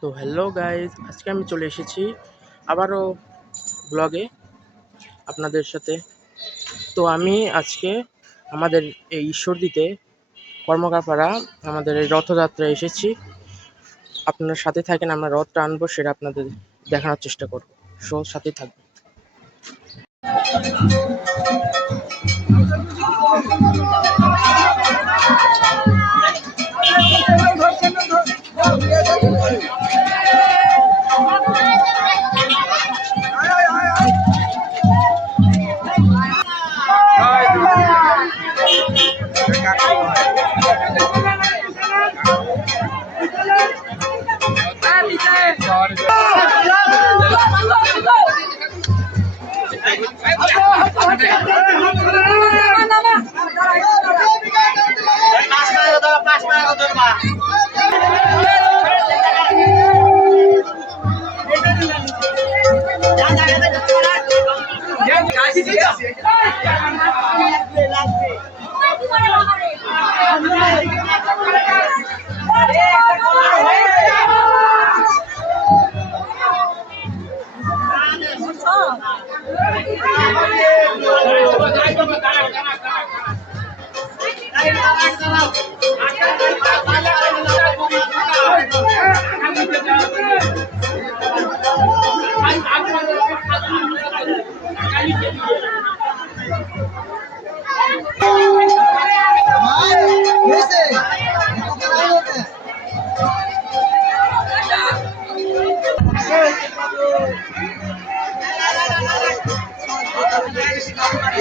তো hello guys, আজকে আমি চলে এসেছি আবারও ব্লগে আপনাদের সাথে। তো আমি আজকে আমাদের এই ঈশ্বরদীতে কর্মকাপাড়া আমাদের এই রথযাত্রায় এসেছি। আপনারা সাথে থাকেন, আমরা রথটা আনবো সেটা আপনাদের দেখানোর চেষ্টা করবো। সাথে থাকবেন।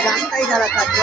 রাস্তায় যারা থাকবে